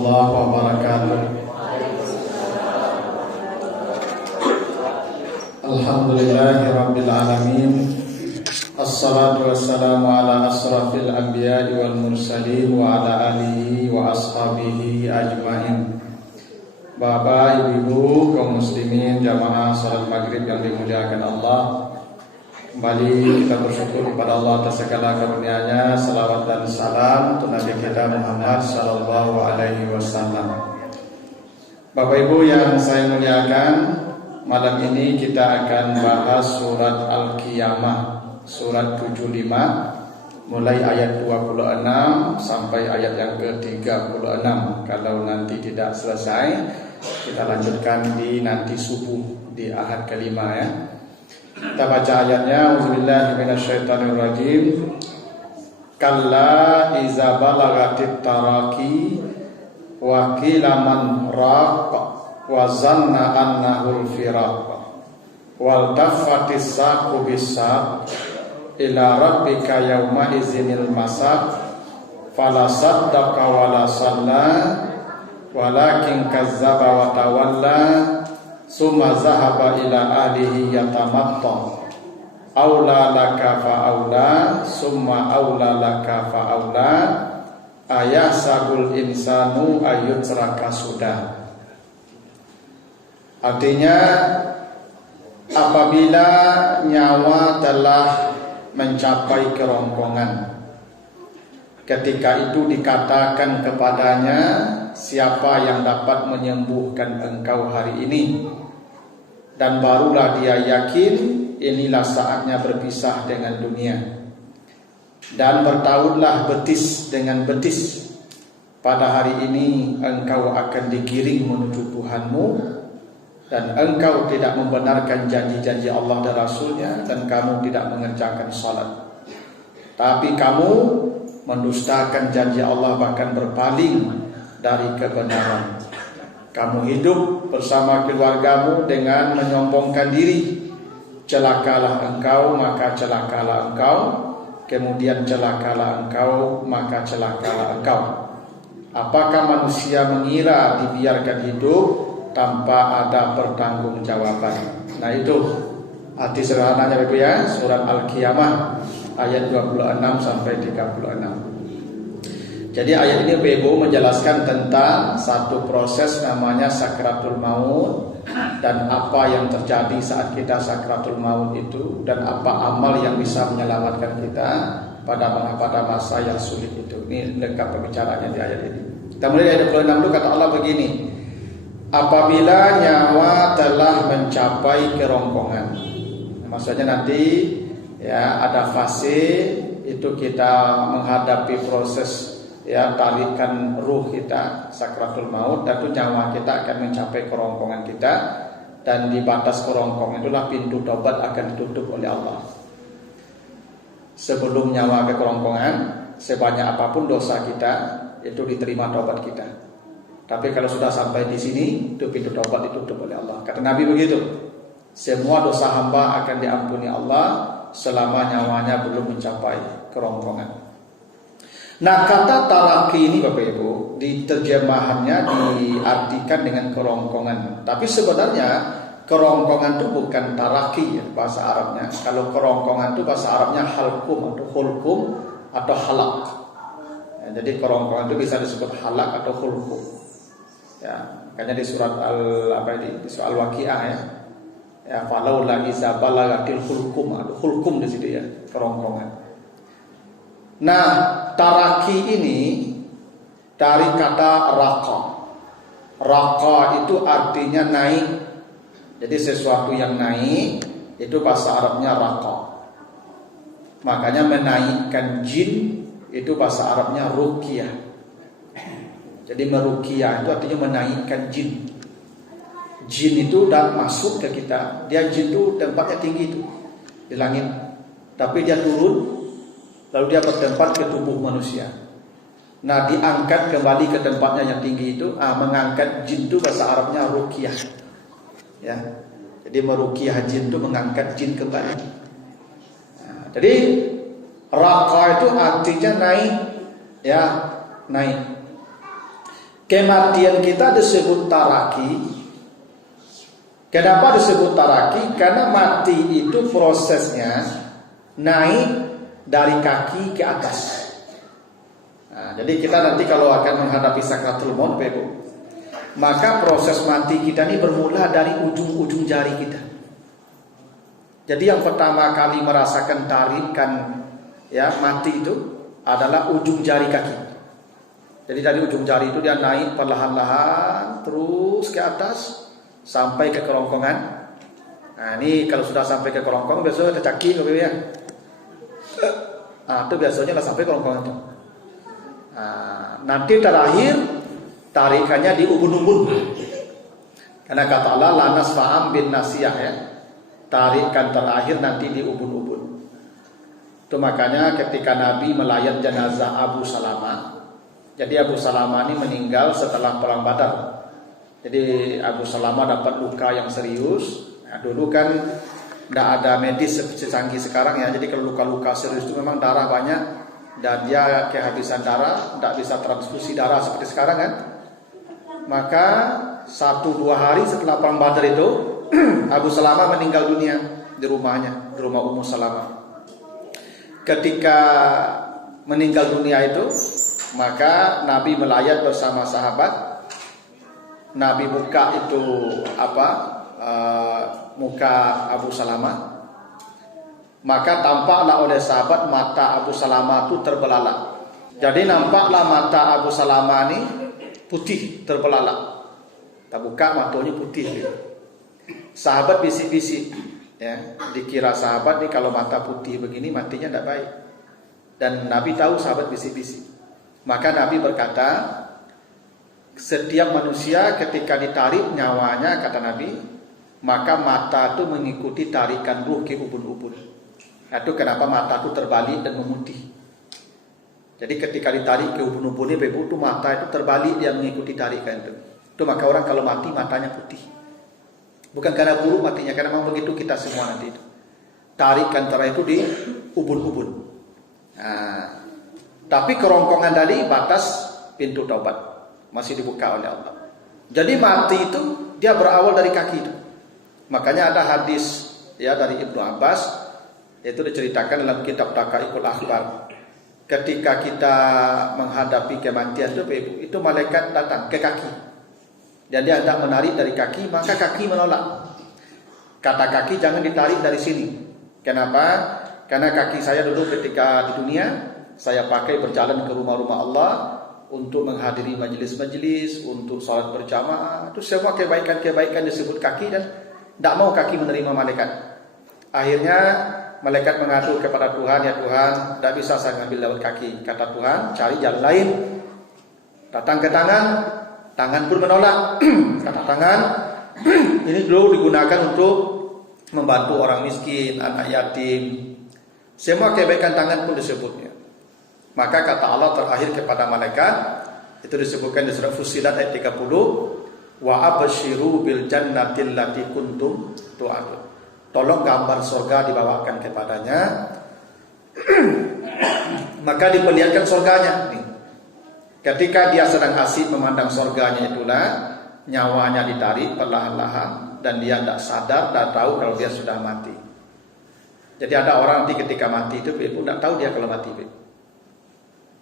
warahmatullahi wabarakatuh. Alhamdulillahirabbil alamin. Assalatu wassalamu ala asrafil anbiya'i wal mursalin wa ala alihi wa ashabihi ajmain. Bapak, ibu-ibu, kaum muslimin, jamaah salat maghrib yang dimuliakan Allah, kembali kita bersyukur kepada Allah atas segala karunia-Nya. Salawat dan salam untuk Nabi kita Muhammad sallallahu alaihi wasallam. Bapak Ibu yang saya muliakan, malam ini kita akan bahas surat Al-Qiyamah, surat 75, mulai ayat 26 sampai ayat yang ke-36. Kalau nanti tidak selesai, kita lanjutkan di nanti subuh di ahad kelima ya. Kita baca ayatnya. Auzubillahi minasyaitonirrajim. Kalla iza balagatit taraqi wa qila man raq wa zanna annahu al-firaq wal taffatis saqu bis-saq ila rabbika yawma izinil masaq fala saddaqa wala salla walakin kazzaba wa tawalla summa zahaba ila ahlihi yatamatta aula laka fa aula summa aula laka fa aula ayahsabul insanu ayyutraka sudah. Artinya, apabila nyawa telah mencapai kerongkongan, ketika itu dikatakan kepadanya, siapa yang dapat menyembuhkan engkau hari ini? Dan barulah dia yakin inilah saatnya berpisah dengan dunia. Dan bertautlah betis dengan betis. Pada hari ini engkau akan digiring menuju Tuhanmu, dan engkau tidak membenarkan janji-janji Allah dan Rasulnya, dan kamu tidak mengerjakan salat. Tapi kamu mendustakan janji Allah, bahkan berpaling dari kebenaran. Kamu hidup bersama keluargamu dengan menyombongkan diri. Celakalah engkau, maka celakalah engkau. Kemudian celakalah engkau, maka celakalah engkau. Apakah manusia mengira dibiarkan hidup tanpa ada pertanggungjawaban? Nah, itu arti sederhananya Ibu ya, surat Al-Qiyamah ayat 26 sampai 36. Jadi ayat ini Ibu menjelaskan tentang satu proses namanya sakratul maut, dan apa yang terjadi saat kita sakratul maut itu, dan apa amal yang bisa menyelamatkan kita pada masa yang sulit itu. Ini lengkap pembicaraannya di ayat ini. Kita mulai ayat 26 dulu. Kata Allah begini: apabila nyawa telah mencapai kerongkongan. Maksudnya nanti ya ada fase itu kita menghadapi proses ya tarikan ruh kita, sakratul maut, dan itu nyawa kita akan mencapai kerongkongan kita, dan di batas kerongkongan itulah pintu taubat akan ditutup oleh Allah. Sebelum nyawa ke kerongkongan, sebanyak apapun dosa kita itu diterima taubat kita. Tapi kalau sudah sampai di sini, itu pintu taubat ditutup oleh Allah. Kata Nabi begitu. Semua dosa hamba akan diampuni Allah selama nyawanya belum mencapai kerongkongan. Nah, kata taraki ini Bapak Ibu, di terjemahannya diartikan dengan kerongkongan. Tapi sebenarnya kerongkongan itu bukan taraki ya, bahasa Arabnya. Kalau kerongkongan itu bahasa Arabnya halkum atau hulkum atau halak. Ya, jadi kerongkongan itu bisa disebut halak atau hulkum. Ya, makanya di surat di surat Al-Waqiah ya. Ya, falaula iza balagatil hulkum, ada hulkum di situ ya, kerongkongan. Nah, taraki ini dari kata raqa. Raqa itu artinya naik. Jadi sesuatu yang naik itu bahasa Arabnya raqa. Makanya menaikkan jin itu bahasa Arabnya ruqyah. Jadi meruqyah itu artinya menaikkan jin. Jin itu udah masuk ke kita. Dia jin itu tempatnya tinggi itu di langit. Tapi dia turun, lalu dia bertempat ke tubuh manusia. Nah, diangkat kembali ke tempatnya yang tinggi itu. Mengangkat jin itu bahasa Arabnya ruqyah. Ya, jadi meruqyah jin itu mengangkat jin kembali. Nah, jadi raqa itu artinya naik, ya naik. kematian kita disebut taraki. Kenapa disebut taraki? Karena mati itu prosesnya naik dari kaki ke atas. Nah, jadi kita nanti kalau akan menghadapi sakratul maut, maka proses mati kita ini bermula dari ujung-ujung jari kita. Jadi yang pertama kali merasakan tarikan ya mati itu adalah ujung jari kaki. Jadi dari ujung jari itu dia naik perlahan-lahan terus ke atas sampai ke kerongkongan. Nah ini kalau sudah sampai ke kerongkongan biasanya kecaki ya. Nah itu biasanya lah sampai kerongkongan itu. Nah, nanti terakhir tarikannya di ubun-ubun. Karena kata Allah lanas fa'am bin nasiyah ya. Tarikan terakhir nanti di ubun-ubun. Itu makanya ketika Nabi melayat jenazah Abu Salamah. Jadi Abu Salamah ini meninggal setelah perang Badar. Jadi Abu Salamah dapat luka yang serius. Nah, dulu kan tidak ada medis secanggih sekarang ya. Jadi kalau luka-luka serius itu memang darah banyak dan dia kehabisan darah, tidak bisa transfusi darah seperti sekarang kan. Maka 1-2 hari setelah perang Badar itu Abu Salamah meninggal dunia di rumahnya, di rumah Ummu Salamah. Ketika meninggal dunia itu, maka Nabi melayat bersama sahabat. Nabi buka itu muka Abu Salamah. Maka tampaklah oleh sahabat mata Abu Salamah itu terbelalak. Jadi nampaklah mata Abu Salamah ini putih terbelalak. Tak buka matanya putih gitu. Sahabat bisik-bisik ya, dikira sahabat nih kalau mata putih begini matinya tidak baik. Dan Nabi tahu sahabat bisik-bisik. Maka Nabi berkata, setiap manusia ketika ditarik nyawanya, kata Nabi, maka mata itu mengikuti tarikan ruh ke ubun-ubun. Itu kenapa mata itu terbalik dan memutih. Jadi ketika ditarik ke ubun-ubunnya, itu mata itu terbalik, dia mengikuti tarikan itu. Itu maka orang kalau mati matanya putih. Bukan karena buruk matinya, karena memang begitu kita semua nanti itu. Tarikan terakhir itu di ubun-ubun. Nah, tapi kerongkongan tadi batas pintu taubat masih dibuka oleh Allah. Jadi mati itu dia berawal dari kaki itu. Makanya ada hadis ya dari Ibnu Abbas, itu diceritakan dalam kitab Taqaiqul Akhbar. Ketika kita menghadapi kematian itu malaikat datang ke kaki. Dan dia hendak menarik dari kaki, maka kaki menolak. Kata kaki jangan ditarik dari sini. Kenapa? Karena kaki saya dulu ketika di dunia, saya pakai berjalan ke rumah-rumah Allah untuk menghadiri majelis-majelis, untuk sholat berjamaah. Itu semua kebaikan-kebaikan disebut kaki dan tidak mau kaki menerima malaikat. Akhirnya malaikat mengadu kepada Tuhan, ya Tuhan, tidak bisa saya ambil lewat kaki. Kata Tuhan, cari jalan lain. Datang ke tangan, tangan pun menolak. Kata tangan, ini dulu digunakan untuk membantu orang miskin, anak yatim. Semua kebaikan tangan pun disebutnya. Maka kata Allah terakhir kepada malaikat, itu disebutkan di surah Fussilat ayat 30, wa absyiru bil jannatil lati kuntum tu'adun. Tolong gambar surga dibawakan kepadanya. Maka diperlihatkan surganya. Ketika dia sedang asik memandang surganya itulah nyawanya ditarik perlahan-lahan dan dia tidak sadar, tidak tahu kalau dia sudah mati. Jadi ada orang nanti ketika mati itu tidak tahu dia kalau mati.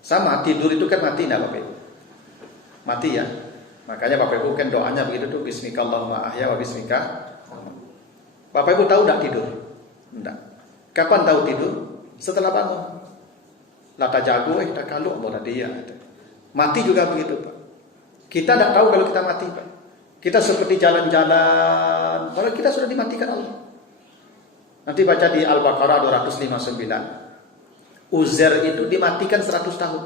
Sama tidur itu kan mati tidak Bapak Ibu? Mati ya. Makanya Bapak Ibu kan doanya begitu tuh, bismika Allahumma ahya wa bismika. Bapak Ibu tahu tidak tidur? Tidak. Kapan tahu tidur? Setelah bangun. Lata jago tak kalau bola dia. Mati juga begitu Pak. Kita tidak tahu kalau kita mati Pak. Kita seperti jalan-jalan, kalau kita sudah dimatikan Allah. Nanti baca di Al-Baqarah 259. Uzair itu dimatikan 100 tahun.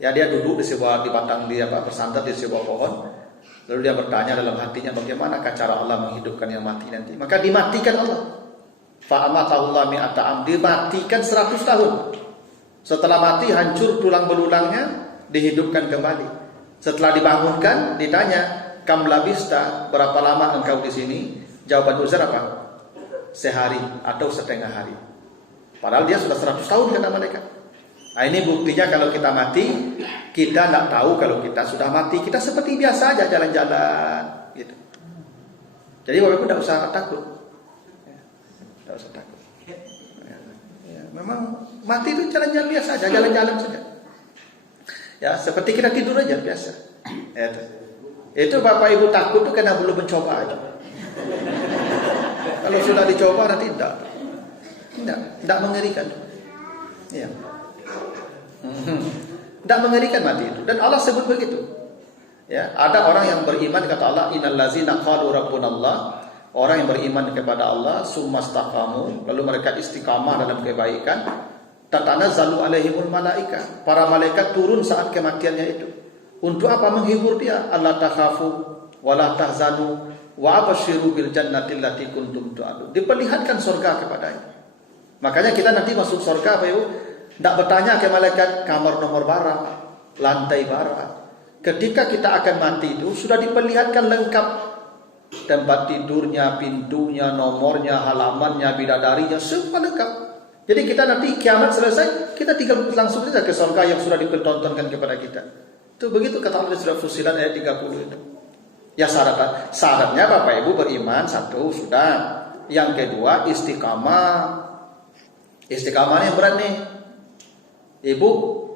Ya dia duduk di batang dia bersandar di sebuah pohon. Lalu dia bertanya dalam hatinya, bagaimana cara Allah menghidupkan yang mati nanti? Maka dimatikan Allah. Fa'amatahullah mi'ata am, dimatikan 100 tahun. Setelah mati hancur tulang belulangnya, dihidupkan kembali. Setelah dibangunkan, ditanya, kam labista, berapa lama engkau di sini? Jawaban Uzair apa? Sehari atau setengah hari. Padahal dia sudah 100 tahun kata mereka. Nah, ini buktinya kalau kita mati, kita tidak tahu kalau kita sudah mati. Kita seperti biasa aja jalan-jalan gitu. Jadi Bapak Ibu tidak usah takut. Tidak usah takut. Ya, memang mati itu jalan-jalan biasa aja, jalan-jalan saja. Ya, seperti kita tidur aja biasa. Ya, itu Bapak Ibu takut itu karena belum mencoba aja. Kalau sudah dicoba nanti tidak mengerikan. Ya. Tidak mengerikan mati itu. Dan Allah sebut begitu. Ya, ada orang yang beriman kata Allah, innal ladzina qalu rabbunallah, orang yang beriman kepada Allah, summastaqamu, lalu mereka istiqamah dalam kebaikan, tatanazzalu alaihimul malaika, para malaikat turun saat kematiannya itu. Untuk apa? Menghibur dia. Allah takhafu wa la tahzanu wa abshiru bil jannati allati kuntum tu'adun. Diperlihatkan surga kepadanya. Makanya kita nanti masuk surga Bapak Ibu, tidak bertanya ke malaikat kamar nomor berapa, lantai berapa. Ketika kita akan mati itu sudah diperlihatkan lengkap tempat tidurnya, pintunya, nomornya, halamannya, bidadarinya, semua lengkap. Jadi kita nanti kiamat selesai, kita tinggal langsung saja ke surga yang sudah dipertontonkan kepada kita. Itu begitu kata Allah surah Fussilat ayat 30 itu. Ya syaratnya Bapak Ibu beriman, satu sudah. Yang kedua istiqamah. Istiqamahnya berat nih. Ibu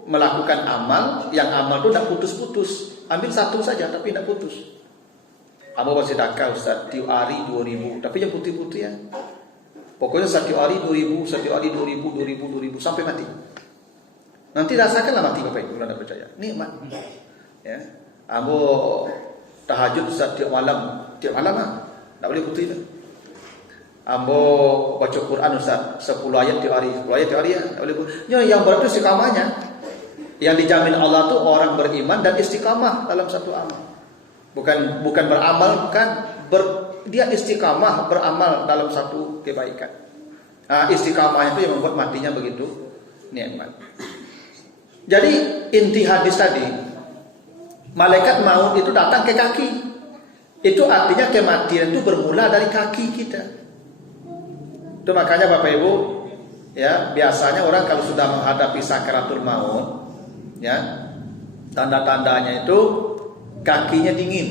melakukan amal, yang amal itu tidak putus-putus. Ambil satu saja tapi tidak putus. Amal bersedekah Ustaz, tiap hari 2.000, tapi yang putih-putih ya. Pokoknya setiap hari 2.000, setiap hari 2.000 sampai mati. Nanti rasakanlah mati Bapak Ibu, kalau tidak percaya. Nikmat. Ya. Ambo tahajud Ustaz tiap malam ah. Tak boleh putih dah. Ambo baca Quran Ustaz 10 ayat tiap hari, 10 ayat tiap hari ya. Tak boleh putih. Yang berat itu istiqamahnya. Yang dijamin Allah tu orang beriman dan istiqamah dalam satu amal. Bukan beramal, bukan dia istiqamah beramal dalam satu kebaikan. Nah, istiqamah itu yang membuat matinya begitu nikmat. Jadi inti hadis tadi, malaikat maut itu datang ke kaki. Itu artinya kematian itu bermula dari kaki kita. Itu makanya Bapak Ibu, ya biasanya orang kalau sudah menghadapi sakaratul maut, ya tanda-tandanya itu kakinya dingin,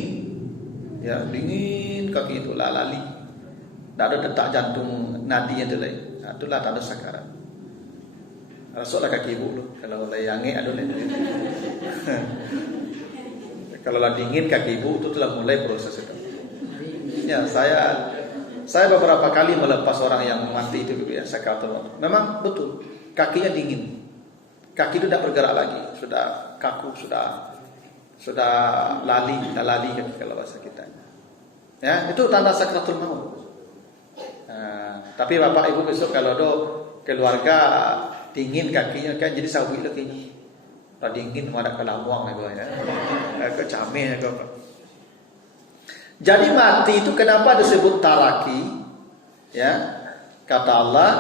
ya dingin kaki itu lali, tidak ada detak jantung nadinya itu lain. Nah, itulah tanda sakarat. Rasuklah kaki ibu loh, kalau layangi aduh lain. Kalau lah dingin kaki ibu itu telah mulai proses itu. Ya saya beberapa kali melepas orang yang mati itu ya sakaratul maut. Memang betul kakinya dingin. Kaki itu tidak bergerak lagi, sudah kaku, sudah lali kaki kalau bahasa kita. Ya, itu tanda sakaratul maut. Nah, tapi Bapak Ibu besok kalau ada keluarga dingin kakinya kan jadi sawi lagi. Kalau dingin ada kelamuang ya. Kecame ya. Jadi mati itu kenapa disebut taraki? Ya, kata Allah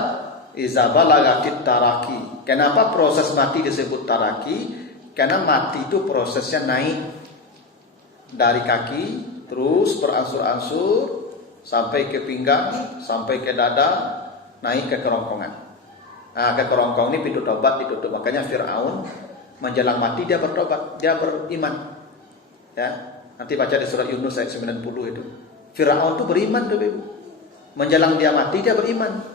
iza balagatit taraki. Kenapa proses mati disebut taraki? Karena mati itu prosesnya naik dari kaki terus berangsur-angsur sampai ke pinggang, sampai ke dada, naik ke kerongkongan. Nah, ke kerongkong ini pintu tobat ditutup. Makanya Fir'aun menjelang mati dia bertobat, dia beriman. Ya, nanti baca di surah Yunus ayat 90 itu. Fir'aun itu beriman tuh, Ibu. Menjelang dia mati dia beriman.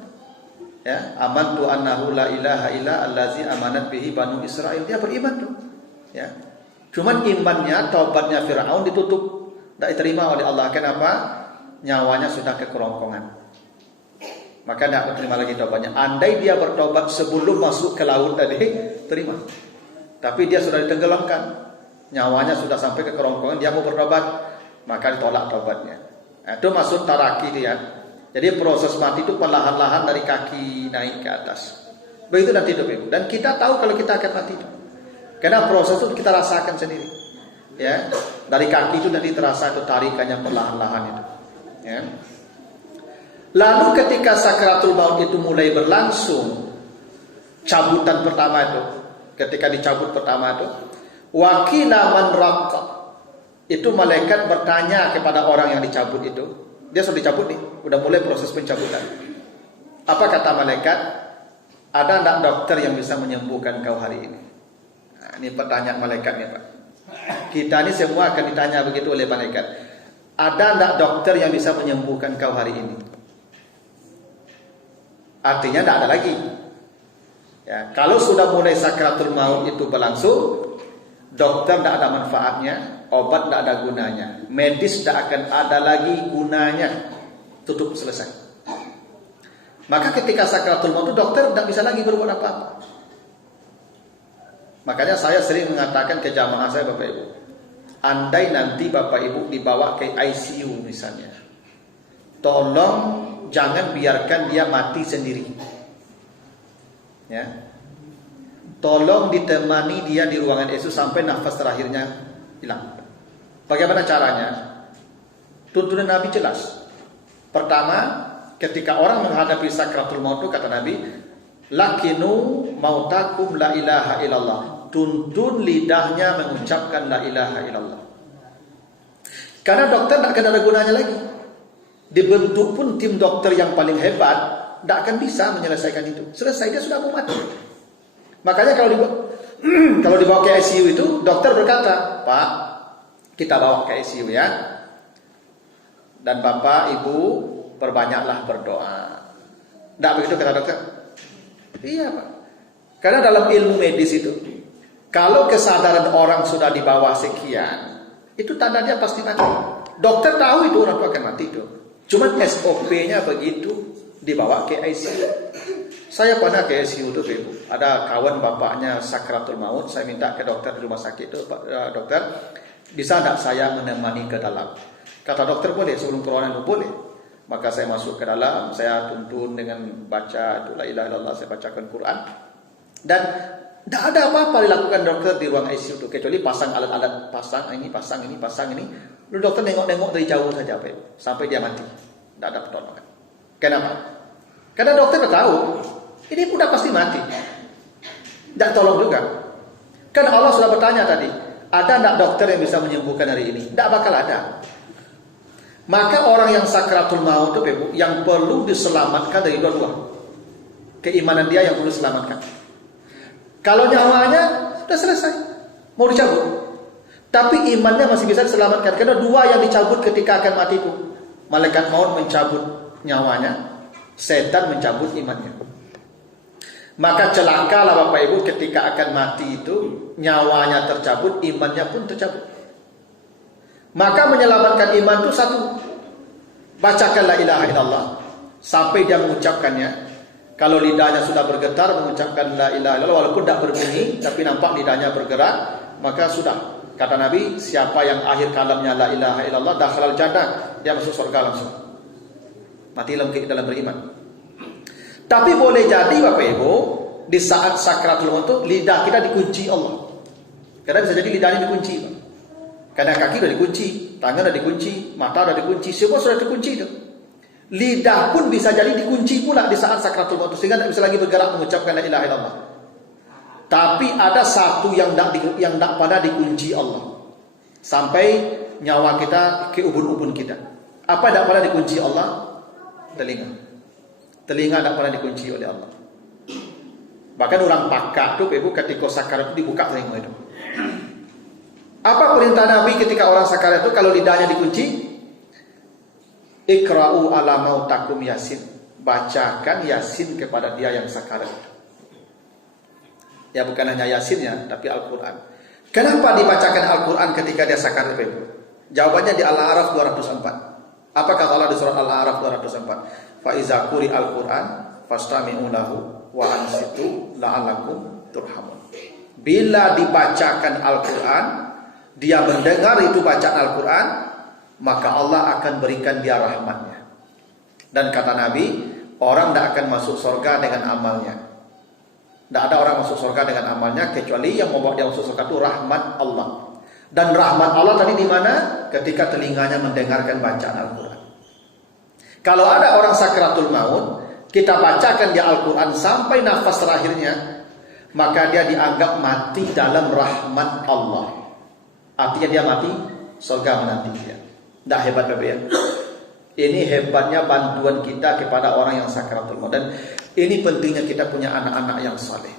Ya, amantu annahu la ilaha illa allazi amanat bihi banu Israil. Dia beriman tuh. Ya. Cuman imannya, taubatnya Firaun ditutup, tidak diterima oleh Allah. Kenapa? Nyawanya sudah ke kerongkongan. Maka tidak diterima lagi taubatnya. Andai dia bertobat sebelum masuk ke laut tadi, terima. Tapi dia sudah ditenggelamkan. Nyawanya sudah sampai ke kerongkongan, dia mau bertobat, maka ditolak taubatnya. Nah, itu maksud taraki dia. Jadi proses mati itu perlahan-lahan dari kaki naik ke atas. Begitu nanti hidup Ibu. Dan kita tahu kalau kita akan mati itu. Karena proses itu kita rasakan sendiri. Ya, dari kaki itu nanti terasa itu tarikannya perlahan-lahan itu. Ya. Lalu ketika sakaratul maut itu mulai berlangsung, cabutan pertama itu, ketika dicabut pertama itu, wakila man raqa. Itu malaikat bertanya kepada orang yang dicabut itu. Dia sudah dicabut nih, udah mulai proses pencabutan. Apa kata malaikat? ada tak dokter yang bisa menyembuhkan kau hari ini? Nah, ini pertanyaan malaikat nih Pak. Kita ini semua akan ditanya begitu oleh malaikat. Ada tak dokter yang bisa menyembuhkan kau hari ini? Artinya tak ada lagi. Ya, kalau sudah mulai sakratul maut itu berlangsung, dokter tak ada manfaatnya, obat tak ada gunanya, medis tak akan ada lagi gunanya. Tutup, selesai. Maka ketika sakratul maut itu dokter tak bisa lagi berbuat apa-apa. Makanya saya sering mengatakan ke jamaah saya, Bapak Ibu, andai nanti Bapak Ibu dibawa ke ICU misalnya, tolong jangan biarkan dia mati sendiri. Ya. Tolong ditemani dia di ruangan ICU sampai nafas terakhirnya hilang. Bagaimana caranya? Tuntunan Nabi jelas. Pertama, ketika orang menghadapi sakratul maut itu kata Nabi, lakinu mautakum la ilaha illallah. Tuntun lidahnya mengucapkan la ilaha illallah. Karena dokter tak akan ada gunanya lagi. Dibentuk pun tim dokter yang paling hebat, tak akan bisa menyelesaikan itu. Selesai, dia sudah mau mati. Makanya kalau dibawa ke ICU itu, dokter berkata, Pak, kita bawa ke ICU ya. Dan Bapak, Ibu, perbanyaklah berdoa. Tak begitu kata dokter? Iya Pak. Karena dalam ilmu medis itu, kalau kesadaran orang sudah di bawah sekian, itu tanda dia pasti mati. Dokter tahu itu orang itu akan mati itu. Cuma SOP-nya begitu, dibawa ke ICU. Saya pernah ke ICU itu, Ibu. Ada kawan bapaknya sakratul maut, saya minta ke dokter di rumah sakit itu, dokter, bisa tidak saya menemani ke dalam? Kata dokter, boleh, sebelum keluaran itu boleh. Maka saya masuk ke dalam, saya tuntun dengan baca la ilaha illallah, saya bacakan Quran. Dan tidak ada apa-apa dilakukan dokter di ruang ICU itu, kecuali pasang alat-alat, pasang ini. Lalu dokter nengok-nengok dari jauh saja sampai dia mati. Tidak ada pertolongan. Kenapa? Karena dokter tahu ini sudah pasti mati. Tidak tolong juga. Karena Allah sudah bertanya tadi, ada tidak dokter yang bisa menyembuhkan hari ini? Tidak bakal ada. Maka orang yang sakratul maut itu yang perlu diselamatkan dari dua-dua. Keimanan dia yang perlu diselamatkan. Kalau nyawanya sudah selesai, mau dicabut, tapi imannya masih bisa diselamatkan. Karena dua yang dicabut ketika akan mati itu, malaikat maut mencabut nyawanya, setan mencabut imannya. Maka celakalah Bapak Ibu ketika akan mati itu, nyawanya tercabut, imannya pun tercabut. Maka menyelamatkan iman itu satu, bacakan la ilaha illallah sampai dia mengucapkannya. Kalau lidahnya sudah bergetar mengucapkan la ilaha illallah, walaupun tidak berbunyi tapi nampak lidahnya bergerak, maka sudah. Kata Nabi, siapa yang akhir kalamnya la ilaha illallah dakhalal jannah, dia masuk surga langsung. Mati dalam beriman. Tapi boleh jadi Bapak Ibu, di saat sakratul maut itu lidah kita dikunci Allah. Karena bisa jadi lidahnya dikunci, Pak. Karena kaki sudah dikunci, tangan sudah dikunci, mata sudah dikunci, semua sudah dikunci itu. Lidah pun bisa jadi dikunci pula di saat sakratul maut, sehingga tidak bisa lagi bergerak mengucapkan la ilaha illallah. Tapi ada satu yang tidak pada dikunci Allah, sampai nyawa kita ke ubun-ubun kita. Apa tidak pada dikunci Allah? Telinga. Telinga tidak pada dikunci oleh Allah. Bahkan orang pakak itu, Ibu, ketika sakarat itu dibuka telinga itu. Apa perintah Nabi ketika orang sakarat itu kalau lidahnya dikunci? Iqra'u ala mautakum Yasin. Bacakan Yasin kepada dia yang sakarat. Ya bukan hanya Yasinnya, tapi Al-Quran. Kenapa dibacakan Al-Quran ketika dia sakarat itu? Jawabannya di Al-A'raf 204. Apa kata Allah di surat Al-A'raf 204? Fa iza quri Al-Quran fastami'u lahu wa ansitu la'allakum turhamun. Bila dibacakan Al-Quran, dia mendengar itu bacaan Al-Quran, maka Allah akan berikan dia rahmatnya. Dan kata Nabi, orang tidak akan masuk surga dengan amalnya. Tidak ada orang masuk surga dengan amalnya, kecuali yang membawa dia masuk surga itu rahmat Allah. Dan rahmat Allah tadi di mana? Ketika telinganya mendengarkan bacaan Al-Quran. Kalau ada orang sakratul maut, kita bacakan dia Al-Quran sampai nafas terakhirnya, maka dia dianggap mati dalam rahmat Allah. Artinya dia mati, surga menanti dia. Tidak hebat Bapak ya? Ini hebatnya bantuan kita kepada orang yang sakratul maut. Dan Ini pentingnya kita punya anak-anak yang saleh.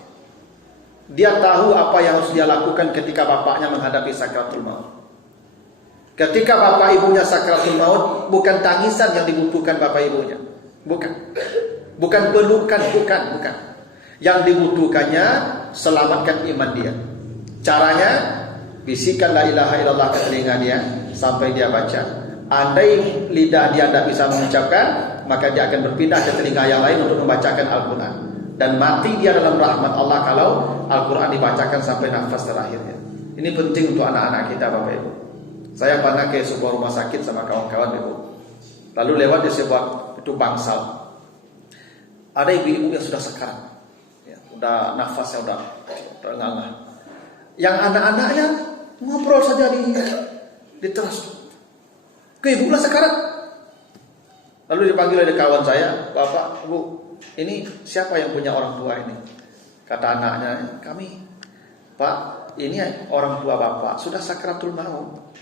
Dia tahu apa yang harus dia lakukan ketika bapaknya menghadapi sakratul maut. Ketika bapak ibunya sakratul maut, bukan tangisan yang dibutuhkan bapak ibunya. Bukan. Bukan pelukan, bukan. Yang dibutuhkannya selamatkan iman dia. Caranya, bisikan la ilaha illallah ke telinga dia sampai dia baca. Andai lidah dia tidak bisa mengucapkan, maka dia akan berpindah ke telinga yang lain untuk membacakan Al-Quran. Dan mati dia dalam rahmat Allah kalau Al-Quran dibacakan sampai nafas terakhirnya. Ini penting untuk anak-anak kita, Bapak Ibu. Saya pernah ke sebuah rumah sakit sama kawan-kawan Ibu. Lalu lewat di sebuah itu bangsal. Ada ibu-ibu yang sudah sekarat, ya, udah nafasnya udah ngangah. Yang anak-anaknya ngobrol saja di teras. Ke ibu lah sekarat. Lalu dipanggil oleh kawan saya, Bapak, Bu, ini siapa yang punya orang tua ini? Kata anaknya, kami. Pak, ini orang tua Bapak sudah sakratul maut.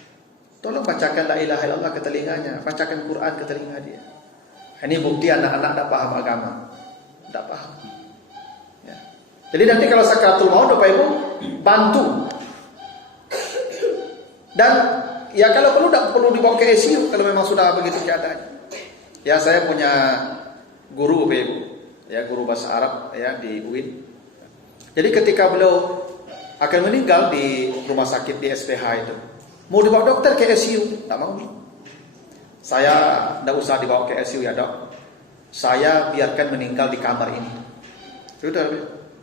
Tolong bacakan la ilaha illallah ke telinganya, bacakan Quran ke telinga dia. Ini bukti anak-anak tidak paham agama. Tidak paham. Ya. Jadi nanti kalau sakratul maut, Bapak Ibu, bantu. Dan ya kalau perlu tidak perlu dibawa ke ICU kalau memang sudah begitu keadaannya. Ya, saya punya guru Bapak Ibu, ya, guru bahasa Arab ya di UIN. Jadi ketika beliau akan meninggal di rumah sakit di SPH itu, mau dibawa dokter ke ICU, tak mau. Saya tidak usah dibawa ke ICU ya dok. Saya biarkan meninggal di kamar ini. Sudah,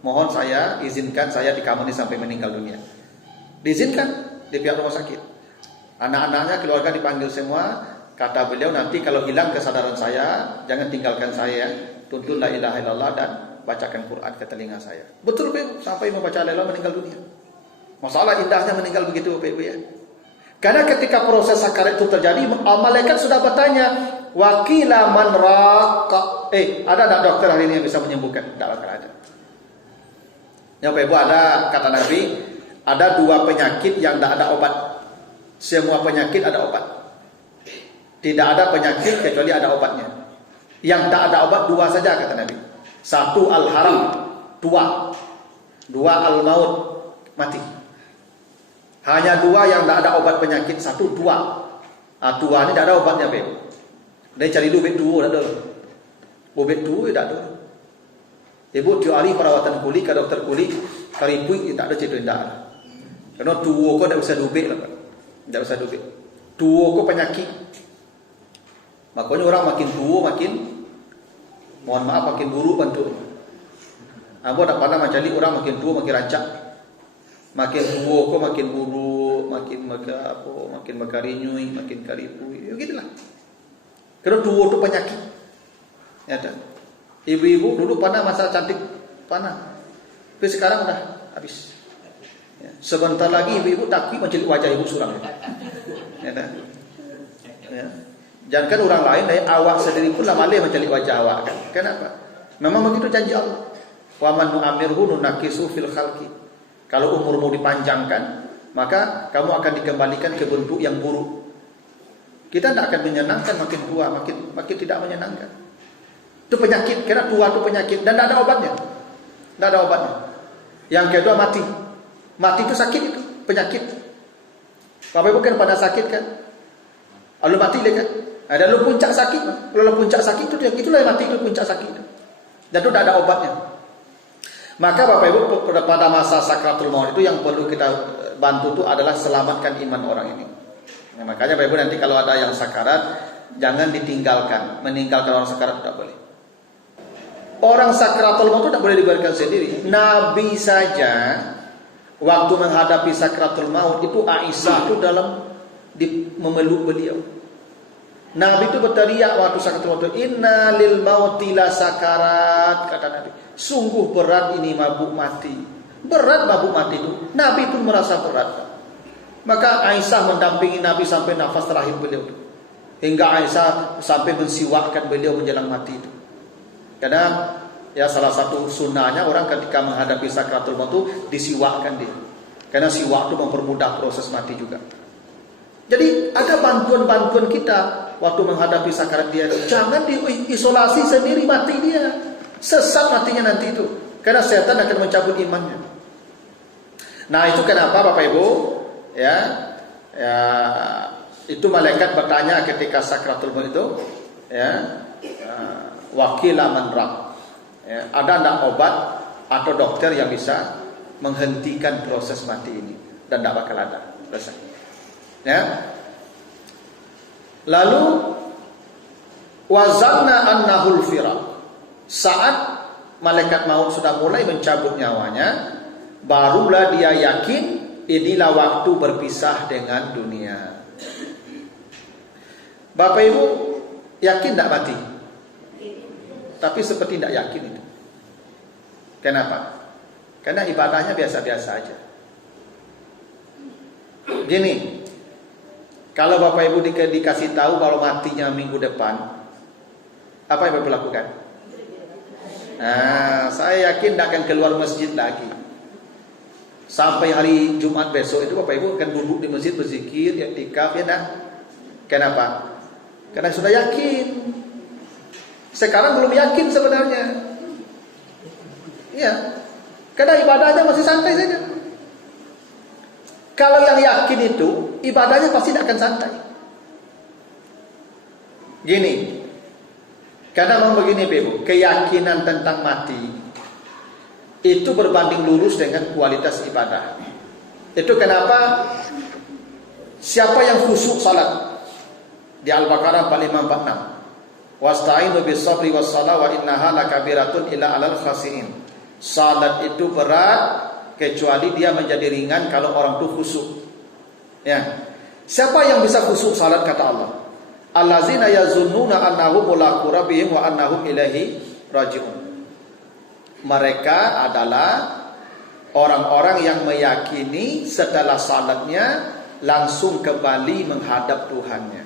mohon saya izinkan saya di kamar ini sampai meninggal dunia. Diizinkan di pihak rumah sakit. Anak-anaknya, keluarga dipanggil semua. Kata beliau, nanti kalau hilang kesadaran saya, jangan tinggalkan saya. Tuntun la ilaha illallah dan bacakan Quran ke telinga saya. Betul Bapak, sampai membaca la ilaha meninggal dunia. Masalah indahnya meninggal begitu Bapak ya. Karena ketika proses sakarat itu terjadi, malaikat sudah bertanya, wakila man raqa. Ada tak dokter hari ini yang bisa menyembuhkan? Tidak bakal ada. Ya Bapak Ibu, ada kata Nabi, ada dua penyakit yang tidak ada obat. Semua penyakit ada obat. Tidak ada penyakit kecuali ada obatnya. Yang tak ada obat dua saja kata Nabi. Satu al-haram, dua al-maut, mati. Hanya dua yang tak ada obat penyakit. Satu tua. Tua ini tak ada obatnya Bapak. Dia cari duit tua tak ada. Duit tua tak ada. Ibu tiap hari perawatan kulit ke dokter kulit, karipui tak ada cerita tidak ada. Karena tua kau tak usah duit lah Pak. Tak usah duit. Tua kau penyakit. Makanya orang makin tua makin, mohon maaf, makin buruk bantu. Aku tak pernah mencari orang makin tua makin rancak. Makin tua kok makin buruk, makin makarinyui, makin karipui. Ya gitulah. Karena tua itu penyakit. Ya tak? Ibu-ibu dulu pernah masa cantik, pernah. Tapi sekarang udah habis. Ya. Sebentar lagi ibu-ibu takut mencari wajah ibu suram. Ya tak? Ya. Jangan kan orang lain, awak sendiri pun lah malih mencari wajah awak kan. Kenapa? Memang begitu janji Allah. Wa man nu'amirhu nunakisu fil khalqi. Kalau umurmu dipanjangkan, maka kamu akan dikembalikan ke bentuk yang buruk. Kita tidak akan menyenangkan makin tua, makin tidak menyenangkan. Itu penyakit, karena tua itu penyakit dan tidak ada obatnya. Tidak ada obatnya. Yang kedua mati. Mati itu sakit, itu penyakit. Bapak Ibu kan pada sakit kan? Lalu mati dia kan? Ada lu puncak sakit. Kalau puncak sakit itu itulah yang mati, itu puncak sakit. Dan itu tidak ada obatnya. Maka Bapak Ibu pada masa sakratul maut itu yang perlu kita bantu itu adalah selamatkan iman orang ini. Nah, makanya Bapak Ibu nanti kalau ada yang sakarat jangan ditinggalkan. Meninggalkan orang sakarat tidak boleh. Orang sakratul maut itu tidak boleh dibiarkan sendiri. Nabi saja waktu menghadapi sakratul maut itu Aisyah itu memeluk beliau. Nabi itu berteriak waktu sakratul maut, "Inna lil mauti la sakarat," kata Nabi. Sungguh berat ini mabuk mati. Berat mabuk mati itu. Nabi pun merasa berat. Maka Aisyah mendampingi Nabi sampai nafas terakhir beliau itu. Hingga Aisyah sampai mensiwakkan beliau menjelang mati itu. Karena ya salah satu sunnahnya orang ketika menghadapi sakratul maut itu disiwakkan dia. Karena siwak itu mempermudah proses mati juga. Jadi ada bantuan-bantuan kita waktu menghadapi sakarat dia. Jangan diisolasi sendiri mati dia. Sesat matinya nanti itu. Karena setan akan mencabut imannya. Nah, itu kenapa Bapak Ibu, ya, itu malaikat bertanya ketika sakratul maut itu, ya, wakila man rab. Ya, ada enggak obat atau dokter yang bisa menghentikan proses mati ini? Dan tidak bakal ada. Selesai. Ya. Lalu wazanna annahul firaq. Saat malaikat maut sudah mulai mencabut nyawanya, barulah dia yakin inilah waktu berpisah dengan dunia. Bapak Ibu yakin tidak mati? Tapi seperti tidak yakin itu. Kenapa? Karena ibadahnya biasa-biasa aja. Gini, kalau Bapak Ibu dikasih tahu kalau matinya minggu depan, apa yang Bapak lakukan? Nah, saya yakin tidak akan keluar masjid lagi. Sampai hari Jumat besok itu Bapak Ibu akan duduk di masjid berzikir, i'tikaf, ya enggak? Kenapa? Karena sudah yakin. Sekarang belum yakin sebenarnya. Iya. Karena ibadahnya masih santai saja. Kalau yang yakin itu ibadahnya pasti tidak akan santai. Gini. Karena memang begini Ibu, keyakinan tentang mati itu berbanding lurus dengan kualitas ibadah. Itu kenapa siapa yang khusyuk salat di Al-Baqarah 4546, wasta'inu bis-sabri was-salah wa innaha lakabiratun illa 'alal khashiin. Salat itu berat kecuali dia menjadi ringan kalau orang itu khusyuk. Ya. Siapa yang bisa khusyuk salat kata Allah? Allazina yazunnuna annahum mulaqu rabbihim wa annahum ilaihi raji'un. Mereka adalah orang-orang yang meyakini setelah salatnya langsung kembali menghadap Tuhannya.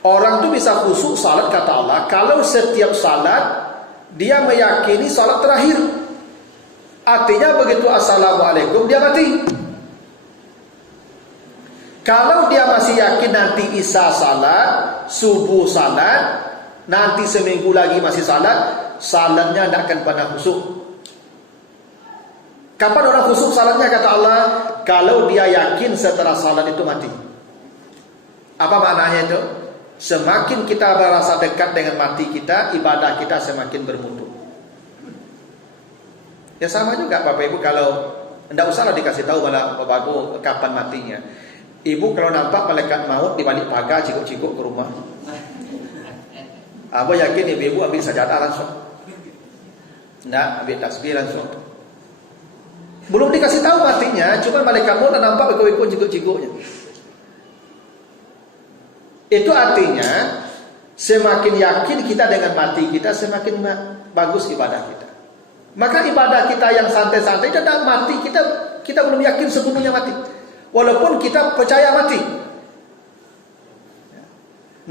Orang itu bisa khusyuk salat kata Allah kalau setiap salat dia meyakini salat terakhir. Artinya begitu assalamualaikum dia mati. Kalau dia masih yakin nanti isya salat, subuh salat, nanti seminggu lagi masih salat, salatnya tidak akan pernah khusyuk. Kapan orang khusyuk salatnya kata Allah? Kalau dia yakin setelah salat itu mati. Apa maknanya itu? Semakin kita merasa dekat dengan mati kita, ibadah kita semakin bermutu. Ya sama juga Bapak Ibu, kalau tidak usahlah dikasih tahu pada Bapak Ibu kapan matinya. Ibu kalau nampak malaikat maut di balik pagar cikuk-cikuk ke rumah, Abah yakin ibu ambil sajadah langsung. Nah, ambil tasbih langsung. Belum dikasih tahu matinya, cuma malaikat maut nampak ikut-ikut cikuk-cikuknya. Itu artinya semakin yakin kita dengan mati kita, semakin bagus ibadah kita. Maka ibadah kita yang santai-santai tidak mati, kita belum yakin sepenuhnya mati. Walaupun kita percaya mati.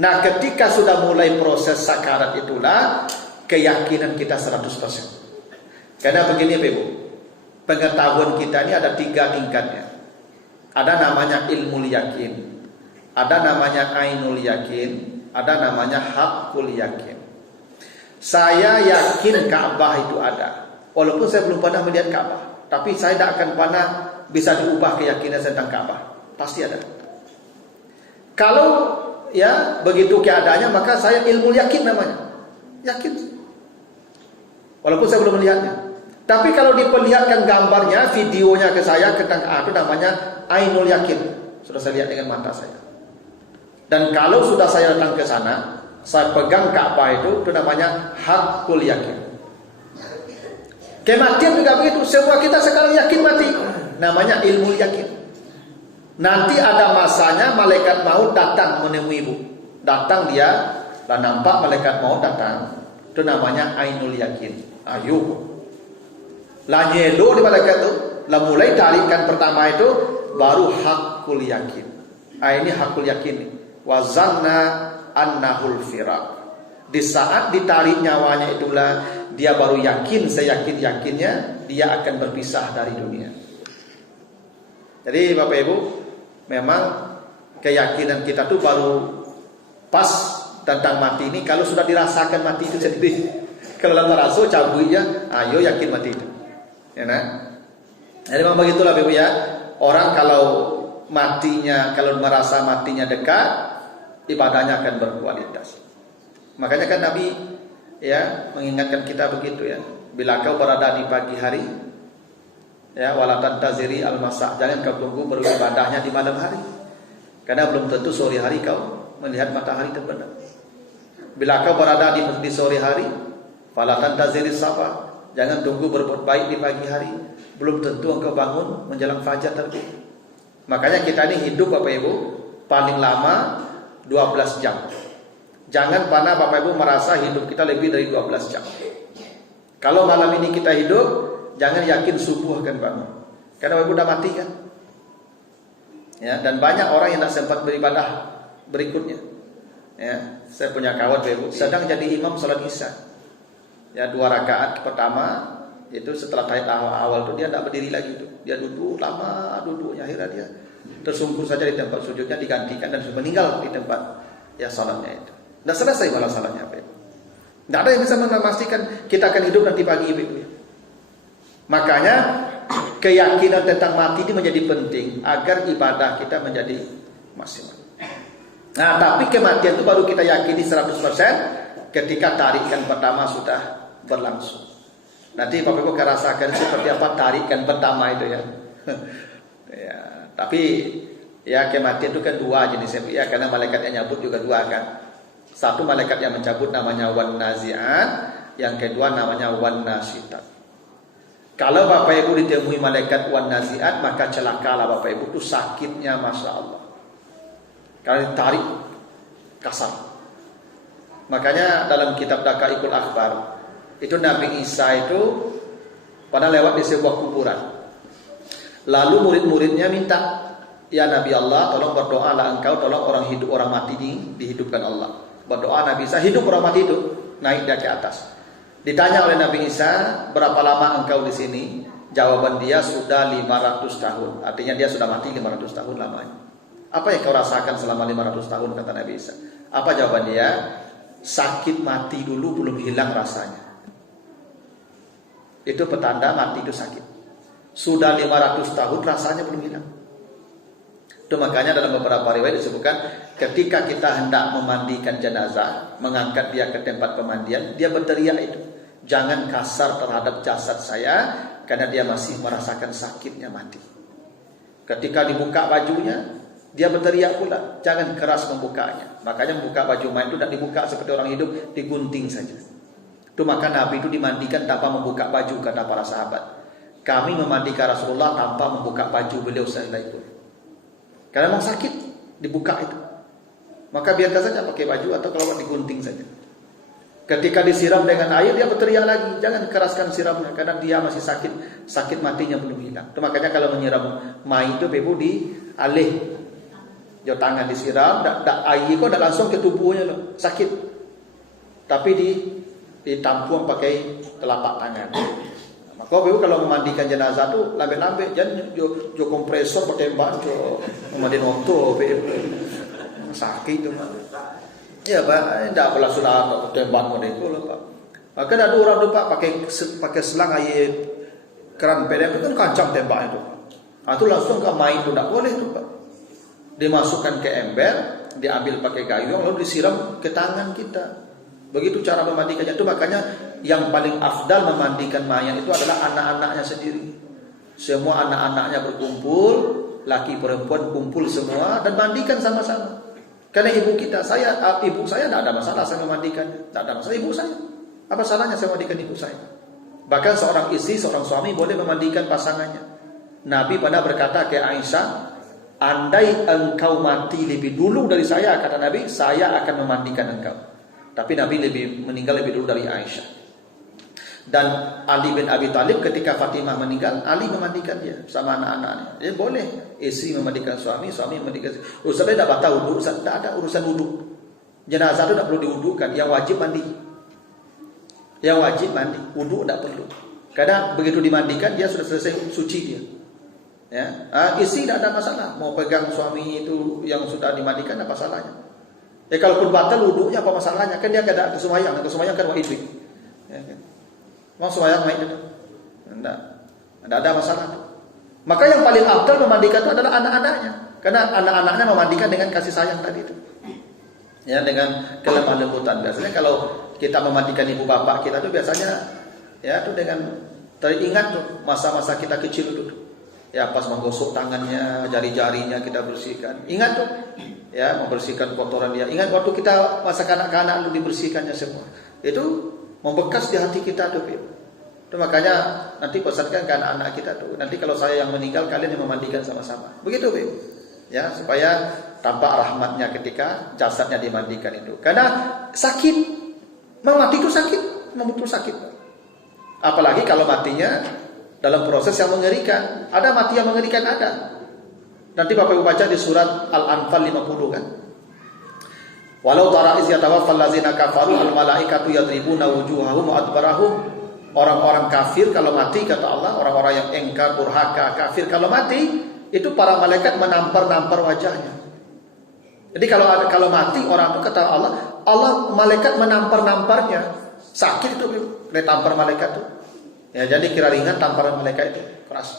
Nah, ketika sudah mulai proses sakarat itulah keyakinan kita 100%. Karena begini Ibu, pengetahuan kita ini ada 3 tingkatnya. Ada namanya ilmu yakin, ada namanya ainul yakin, ada namanya haqqul yakin. Saya yakin Ka'bah itu ada, walaupun saya belum pernah melihat Ka'bah, tapi saya tidak akan pernah bisa diubah keyakinan tentang Ka'bah. Pasti ada. Kalau ya begitu keadaannya, maka saya ilmu yakin namanya. Yakin. Walaupun saya belum melihatnya. Tapi kalau diperlihatkan gambarnya, videonya ke saya tentang itu namanya ainul yakin. Sudah saya lihat dengan mata saya. Dan kalau sudah saya datang ke sana, saya pegang Ka'bah itu namanya haqqul yakin. Kematian juga begitu. Semua kita sekarang yakin mati. Namanya ilmu yakin. Nanti ada masanya malaikat maut datang menemui ibu. Datang dia dan nampak malaikat maut datang. Itu namanya ainul yakin. Ayo. Lah nyelo di malaikat itu, lah mulai tarikan pertama itu baru haqqul yakin. Ini haqqul yakin. Wa zanna annahul firaq. Di saat ditarik nyawanya itulah dia baru yakin, seyakin-yakinnya dia akan berpisah dari dunia. Jadi Bapak Ibu, memang keyakinan kita tuh baru pas tentang mati ini kalau sudah dirasakan mati itu sendiri. Kalau dalam rasul cabutnya, ayo yakin mati itu. Ya nah. Jadi memang begitulah Ibu ya. Orang kalau merasa matinya dekat, ibadahnya akan berkualitas. Makanya kan Nabi ya mengingatkan kita begitu ya. Bila kau berada di pagi hari, ya wala tantaziri al-masa, jangan kau tunggu beribadahnya di malam hari. Karena belum tentu sore hari kau melihat matahari terbenam. Bila kau berada di sore hari, fala tantaziri safa, jangan tunggu berbuat baik di pagi hari. Belum tentu engkau bangun menjelang fajar terbit. Makanya kita ini hidup Bapak Ibu paling lama 12 jam. Jangan pernah Bapak Ibu merasa hidup kita lebih dari 12 jam. Kalau malam ini kita hidup, jangan yakin subuh akan bangun. Karena Bapak Ibu udah mati kan. Ya, dan banyak orang yang tidak sempat beribadah berikutnya. Ya, saya punya kawan Bapak Ibu sedang jadi imam salat Isya. Ya, 2 rakaat pertama itu setelah tahiyat awal itu dia tidak berdiri lagi itu. Dia duduk lama duduknya, akhirnya dia tersungkur saja di tempat sujudnya, digantikan dan meninggal di tempat ya salatnya itu. Tidak selesai malah salatnya Bapak Ibu. Tidak ada yang bisa memastikan kita akan hidup nanti pagi Ibu. Makanya keyakinan tentang mati ini menjadi penting agar ibadah kita menjadi maksimal. Nah, tapi kematian itu baru kita yakini 100% ketika tarikan pertama sudah berlangsung. Nanti Bapak Ibu akan rasakan seperti apa tarikan pertama itu ya. Ya, tapi ya kematian itu kan 2 jenisnya ya, karena malaikat yang nyabut juga 2 kan. Satu malaikat yang mencabut namanya wan nazi'at, yang kedua namanya wan nasyitat. Kalau Bapak Ibu ditemui malaikat wan nazi'at, maka celakalah Bapak Ibu, itu sakitnya Masya Allah. Kalau ditarik kasar. Makanya dalam kitab Daqaiqul Akhbar itu Nabi Isa itu pernah lewat di sebuah kuburan. Lalu murid-muridnya minta, ya Nabi Allah, tolong berdoalah engkau, tolong orang hidup orang mati ini dihidupkan Allah. Berdoa Nabi Isa, hidup orang mati itu naik dari ke atas. Ditanya oleh Nabi Isa, berapa lama engkau di sini? Jawaban dia sudah 500 tahun. Artinya dia sudah mati 500 tahun lamanya. Apa yang kau rasakan selama 500 tahun, kata Nabi Isa? Apa jawaban dia? Sakit mati dulu belum hilang rasanya. Itu petanda mati itu sakit. Sudah 500 tahun rasanya belum hilang. Itu makanya dalam beberapa riwayat disebutkan ketika kita hendak memandikan jenazah, mengangkat dia ke tempat pemandian, dia berteriak itu, jangan kasar terhadap jasad saya, karena dia masih merasakan sakitnya mati. Ketika dibuka bajunya, dia berteriak pula, jangan keras membukanya. Makanya membuka baju mayat itu tidak dibuka seperti orang hidup, digunting saja. Itu maka Nabi itu dimandikan tanpa membuka baju, kata para sahabat. Kami memandikan Rasulullah tanpa membuka baju beliau sehelai pun. Karena memang sakit dibuka itu. Maka biarkan saja pakai baju atau kalau digunting saja. Ketika disiram dengan air, dia berteriak lagi, jangan keraskan siramnya karena dia masih sakit, sakit matinya belum hilang. Itu makanya kalau menyiram mayit itu Ibu dialih. Jo tangan disiram, air kok langsung ke tubuhnya loh, sakit. Tapi ditampung pakai telapak tangan. Maka Ibu kalau memandikan jenazah tuh lambe-lambe, jangan jo kompresor bertembak jo memandikan oto sakit itu mah. Ya Pak, tidak pula sudah tembak modeko loh Pak. Maka ada orang tuh Pak pakai selang air keran PDM itu kan kancang tembak itu. Itu langsung ke main itu tidak boleh tuh Pak. Dimasukkan ke ember, diambil pakai gayung lalu disiram ke tangan kita. Begitu cara memandikannya. Itu makanya yang paling afdal memandikan mayat itu adalah anak-anaknya sendiri. Semua anak-anaknya berkumpul, laki perempuan kumpul semua dan mandikan sama-sama. Karena ibu saya tidak ada masalah saya memandikannya, tidak ada masalah ibu saya. Apa salahnya saya memandikan ibu saya? Bahkan seorang istri, seorang suami boleh memandikan pasangannya. Nabi pernah berkata ke Aisyah, andai engkau mati lebih dulu dari saya, kata Nabi, saya akan memandikan engkau. Tapi Nabi meninggal lebih dulu dari Aisyah. Dan Ali bin Abi Thalib ketika Fatimah meninggal, Ali memandikan dia sama anak-anaknya. Jadi boleh istri memandikan suami, suami memandikan istri. Ustaz tidak batal wudu, Ustaz tidak ada urusan wudu. Jenazah itu tidak perlu diwudukan, yang wajib mandi. Yang wajib mandi, wudu tidak perlu. Karena begitu dimandikan dia sudah selesai suci dia. Ya, istri tidak ada masalah, mau pegang suami itu yang sudah dimandikan apa salahnya? Ya kalaupun batal wudunya apa masalahnya? Kan dia tidak kesemayang kan wajib. Ya, kan? Mau sembahyang main itu? Enggak ada masalah. Maka yang paling afdal memandikan itu adalah anak-anaknya. Karena anak-anaknya memandikan dengan kasih sayang tadi itu. Ya, dengan kelemah lembutan. Biasanya kalau kita memandikan ibu bapak kita tuh biasanya ya tuh dengan teringat tuh masa-masa kita kecil dulu. Ya, pas menggosok tangannya, jari-jarinya kita bersihkan. Ingat tuh. Ya, membersihkan kotoran dia. Ingat waktu kita masa kanak-kanak dulu dibersihkannya semua. Itu membekas di hati kita tuh. Itu makanya nanti pesankan ke anak-anak kita tuh. Nanti kalau saya yang meninggal, kalian yang memandikan sama-sama. Begitu, Bim. Ya, supaya tampak rahmatnya ketika jasadnya dimandikan itu. Karena sakit, mati itu sakit, betul sakit. Apalagi kalau matinya dalam proses yang mengerikan. Ada mati yang mengerikan, ada. Nanti Bapak Ibu baca di surat Al-Anfal 50 kan. Walau tara iz yatawaffal ladzina kafaru al malaikatu yadribuna wujuhahum wa adbarahum. Orang-orang kafir kalau mati, kata Allah, orang-orang yang engkar, durhaka, kafir kalau mati, itu para malaikat menampar-nampar wajahnya. Jadi kalau mati orang itu, kata Allah malaikat menampar-namparnya. Sakit itu ditampar malaikat itu. Ya, jadi kira ringan tamparan malaikat itu keras.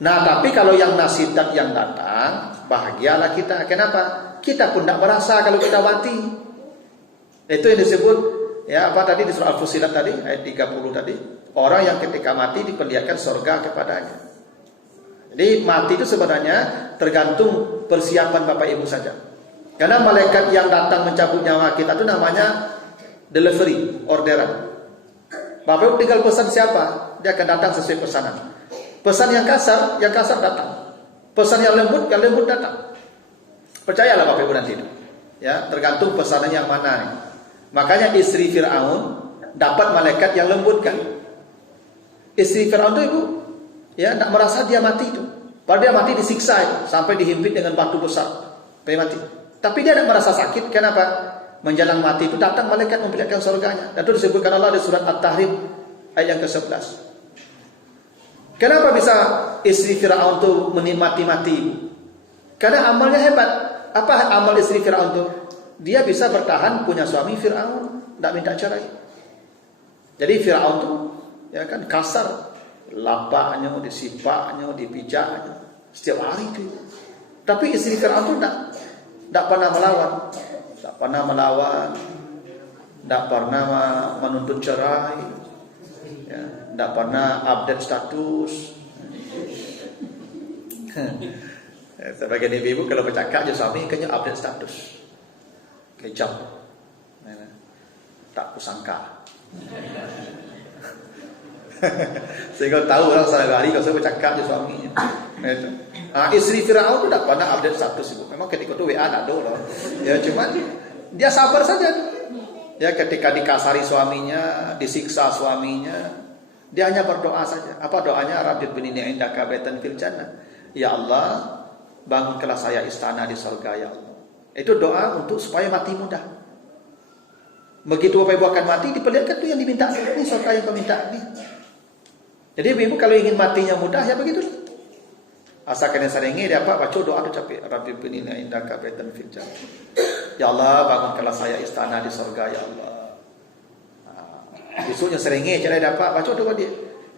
Nah, tapi kalau yang nasib yang datang, bahagialah kita. Kenapa? Kita pun tidak merasa kalau kita mati. Itu yang disebut ya apa tadi di surah Al-Fussilat tadi ayat 30 tadi, orang yang ketika mati diperlihatkan surga kepadanya. Jadi mati itu sebenarnya tergantung persiapan Bapak Ibu saja. Karena malaikat yang datang mencabut nyawa kita itu namanya delivery, orderan. Bapak Ibu tinggal pesan siapa, dia akan datang sesuai pesanan. Pesan yang kasar datang. Pesan yang lembut datang. Percayalah Bapak Ibu nanti itu. Ya, tergantung pesanan yang mana nih. Makanya istri Fir'aun dapat malaikat yang lembut kan. Istri Fir'aun itu Ibu, ya, tidak merasa dia mati itu. Padahal dia mati disiksa itu, sampai dihimpit dengan batu besar. Sampai mati. Tapi dia tidak merasa sakit. Kenapa? Menjelang mati itu datang malaikat memperlihatkan surganya. Dan itu disebutkan Allah di surat At-Tahrim ayat yang ke-11. Kenapa bisa istri Fir'aun itu menikmati mati? Karena amalnya hebat. Apa amal istri Fir'aun itu? Dia bisa bertahan punya suami Fir'aun, tidak minta cerai. Jadi Fir'aun itu ya kan kasar, lapaknya, disipaknya, dipijaknya setiap hari itu. Tapi istri Fir'aun itu tidak pernah melawan. Tak pernah melawan, tak pernah menuntut cerai, ya, tak pernah update status. Sebagai ibu kalau bercakap je suami kena update status, kejam, tak kusangka. Sehingga tahu orang sehari-hari kalau saya bercakap je suaminya. Istri Fir'aun itu tak pernah update status ibu. Memang ketika itu WA tak ada loh. Ya cuman dia sabar saja. Ya ketika dikasari suaminya, disiksa suaminya, dia hanya berdoa saja. Apa doanya? Rabbi binini indaka baitan fil jannah. Ya Allah, bangunkanlah saya istana di surga ya Allah. Itu doa untuk supaya mati mudah. Begitu Bapak Ibu akan mati, diperlihatkan itu yang diminta. Ini surga yang kau minta ini. Jadi Ibu kalau ingin matinya mudah ya begitu. Asalkan seringnya dia apa baca doa tu capek. Rabbi binina indaka baitan fil jannah. Ya Allah, bangunkanlah saya istana di surga ya Allah. Besoknya seringnya cara dapat baca doa dia.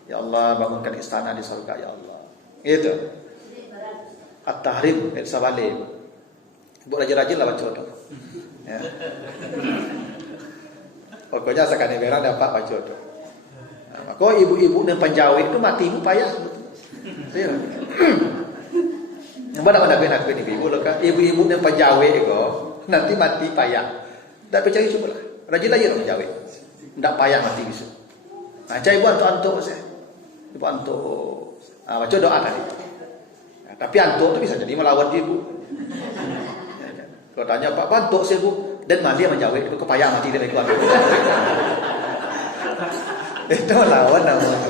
Ya Allah, bangunkan istana di surga ya Allah. Itu. At-Tahrim Sabale. Buat rajin-rajin lah baca doa. Ya. Pokoknya asalkan merah dapat baca doa. Kau ibu-ibu dan penjawit itu mati payah. Ya. Yang mana nak ibu loka ibu-ibu dan penjawit itu nanti mati payah. Tak percaya cubalah. Rajin lagi orang penjawit. Tak payah mati bisa. Nah, cai ibu antuk saya. Ibu antuk. Baca doa tadi. Nah, tapi antuk tu bisa jadi melawan ibu. Kalau tanya Pak antuk saya bu dan mandi yang menjawit itu kepayah mati dia ikut. Itu melawan namanya.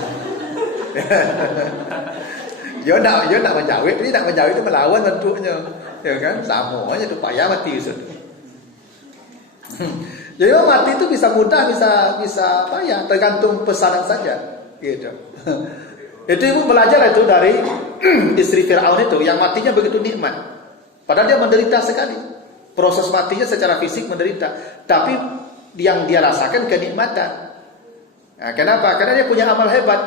Dia nak menjawab, dia nak menjawab itu melawan tentunya, ya kan? Sama aja tu payah mati sudah. Jadi mati itu bisa mudah, bisa payah, tergantung pesanan saja, gitu. Itu ibu belajar itu dari istri Fir'aun itu, yang matinya begitu nikmat. Padahal dia menderita sekali. Proses matinya secara fisik menderita, tapi yang dia rasakan kenikmatan. Nah, kenapa? Karena dia punya amal hebat.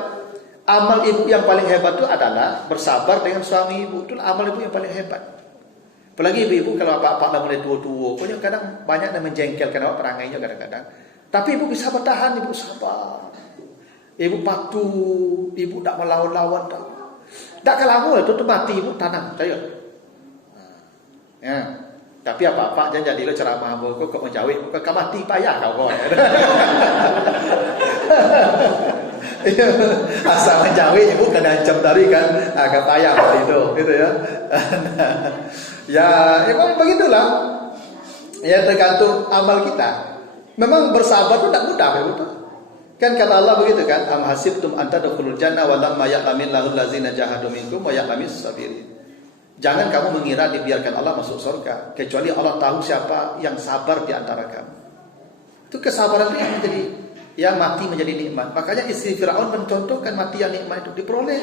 Amal ibu yang paling hebat itu adalah bersabar dengan suami ibu. Itulah amal ibu yang paling hebat. Apalagi ibu-ibu kalau apa-apa dah mulai tua-tua, pokoknya kadang banyak yang menjengkelkan awak perangainya kadang-kadang. Tapi ibu bisa bertahan, ibu sabar. Ibu patuh, ibu tak melawan-lawan tak. Tak kelamu itu mati ibu tanam, saya. Ya. Tapi apa-apa jangan jadi lo ceramah kok menjawab, kok mati payah kau. Asal menjawab ibu kena ancam tadi kan, agak payah itu, gitu ya. Ya, memang begitulah. Ya tergantung amal kita. Memang bersabar itu tak mudah, betul. Kan kata Allah begitu kan, am hasibtum an tadkhulul jannah wa lamma ya'lamillahu allazina jahadu minkum wa ya'lamis sabirin. Jangan kamu mengira dibiarkan Allah masuk surga, kecuali Allah tahu siapa yang sabar di antara kamu. Itu kesabaran itu yang menjadi, ya mati menjadi nikmat. Makanya istri Firaun mencontohkan mati yang nikmat itu diperoleh.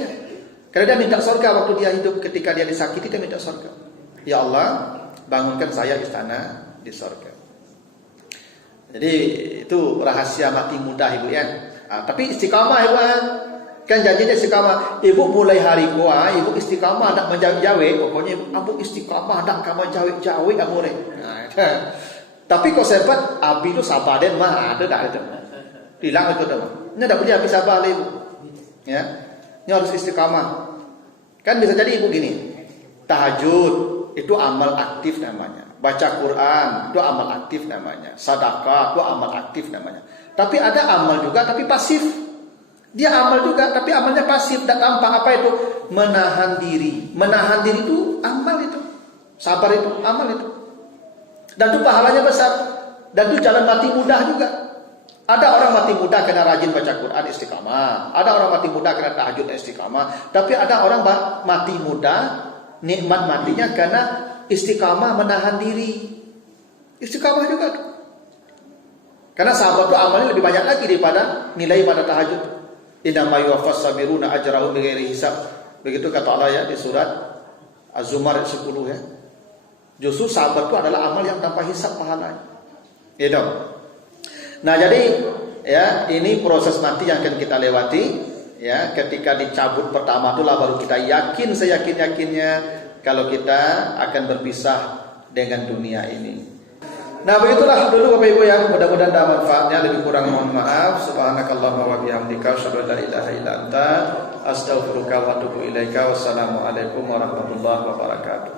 Karena dia minta surga waktu dia hidup, ketika dia disakiti dia minta surga. Ya Allah, bangunkan saya istana di surga. Jadi itu rahasia mati muda ibu ya. Tapi istiqamah ibu kan janjinya istiqamah. Ibu mulai hari gua, ibu istiqamah nak menjawab-jawab. Pokoknya ibu istiqamah nak kamu jawab-jawab amore. Tapi kok sempat abi itu sabar den mah ada dah itu. Hilang itu dah. Ini tak boleh habis sabar ibu. Ya. Ini harus istiqamah. Kan bisa jadi ibu gini. Tahajud itu amal aktif namanya. Baca Quran itu amal aktif namanya. Sedekah itu amal aktif namanya. Tapi ada amal juga tapi pasif. Dia amal juga tapi amalnya pasif, tak tampak. Apa itu? Menahan diri. Menahan diri itu amal itu. Sabar itu amal itu. Dan itu pahalanya besar. Dan itu jalan mati mudah juga. Ada orang mati mudah kena rajin baca Quran istiqamah. Ada orang mati mudah kena tahajud istiqamah. Tapi ada orang mati mudah nikmat matinya karena istiqamah menahan diri. Istiqamah juga. Karena sahabat itu amalnya lebih banyak lagi daripada nilai pada tahajud. Innama yuwaffas sabiruna ajrahum bighairi hisab. Begitu kata Allah ya di surat Az-Zumar 10 ya. Justru sahabat itu adalah amal yang tanpa hisab pahalanya. Gitu. Nah, jadi ya ini proses mati yang akan kita lewati ya. Ketika dicabut pertama itulah baru kita yakin seyakin-yakinnya kalau kita akan berpisah dengan dunia ini. Nah begitulah dulu Bapak Ibu ya. Mudah-mudahan ada manfaatnya. Lebih kurang mohon maaf. Subhanakallahumma wa bihamdika asyhadu an la ilaha illa anta astaghfiruka wa atubu ilaika. Wassalamualaikum warahmatullahi wabarakatuh.